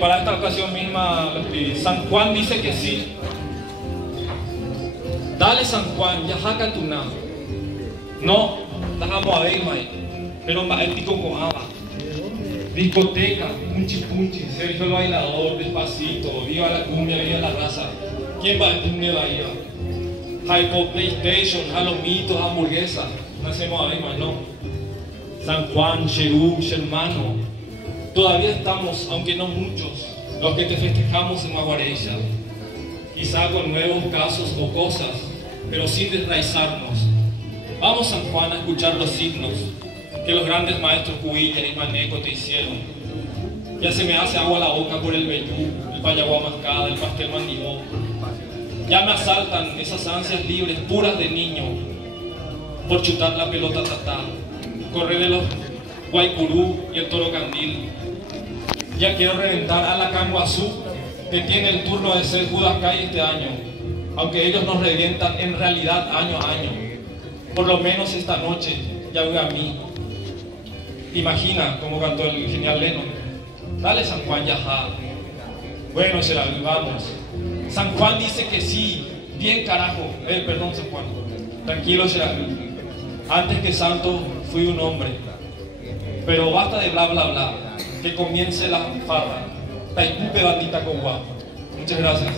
Para esta ocasión misma lo escribí. San Juan dice que sí. Dale San Juan, ya jaca tu na. No, dejamos a ver, pero va el pico coaba. Discoteca, punchi punchi, Sergio el bailador, despacito, viva la cumbia, viva la raza. ¿Quién va a decirme Bahía? Hypo, PlayStation, jalomitos, hamburguesas. No hacemos a ver, no. San Juan, Cherú, Germano. Todavía estamos, aunque no muchos, los que te festejamos en Maguareya. Quizá con nuevos casos o cosas, pero sin desraizarnos. Vamos, San Juan, a escuchar los signos que los grandes maestros Cuilla y Maneco te hicieron. Ya se me hace agua la boca por el vellú, el payaguá mascada, el pastel mandibó. Ya me asaltan esas ansias libres, puras de niño, por chutar la pelota tatá, correr de los Guaycurú y el Toro Candil. Ya quiero reventar a la Canguazú, que tiene el turno de ser Judas Cay este año, aunque ellos nos revientan en realidad año a año. Por lo menos esta noche ya voy a mí. Imagina como cantó el genial Lennon. Dale San Juan Yajá. Bueno, será, vamos. San Juan dice que sí. Bien carajo. Perdón, San Juan. Tranquilo, será. Antes que santo fui un hombre. Pero basta de bla bla bla. Que comience la farra. Taipupe bandita con guapo. Muchas gracias.